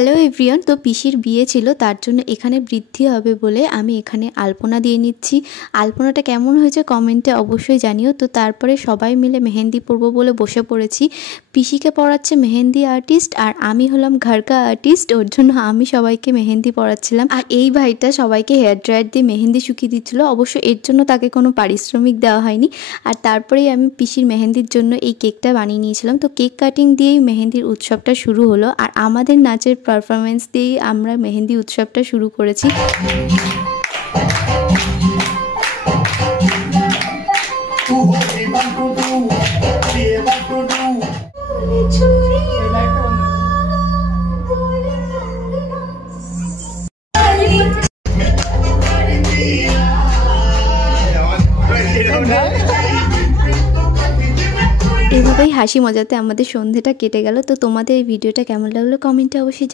Hello everyone, তো পিসির বিয়ে ছিল, তার জন্য এখানে বৃদ্ধি হবে বলে আমি এখানে আলপনা দিয়ে নিচ্ছি। আলপনাটা কেমন হয়েছে কমেন্টে অবশ্যই জানিও। তো তারপরে সবাই মিলে মেহেন্দি পরবো বলে বসে পড়েছি। পিসিকে পড়াচ্ছে মেহেন্দি আর্টিস্ট আর আমি হলাম ঘরকা আর্টিস্ট, ওর জন্য আমি সবাইকে মেহেন্দি পড়াচ্ছিলাম। আর এই ভাইটা সবাইকে হেয়ার ড্রায়ার দিয়ে মেহেন্দি শুকিয়ে দিচ্ছিলো, অবশ্য এর জন্য তাকে কোনো পারিশ্রমিক দেওয়া হয়নি। আর তারপরেই আমি পিসির মেহেন্দির জন্য এই কেকটা বানিয়ে নিয়েছিলাম। তো কেক কাটিং দিয়েই মেহেন্দির উৎসবটা শুরু হলো, আর আমাদের নাচের পারফরমেন্স দিয়েই আমরা মেহেন্দি উৎসবটা শুরু করেছি। এভাবেই হাসি মজাতে আমাদের সন্ধেটা কেটে গেল। তো তোমাদের এই ভিডিওটা কেমন লাগলো কমেন্টে অবশ্যই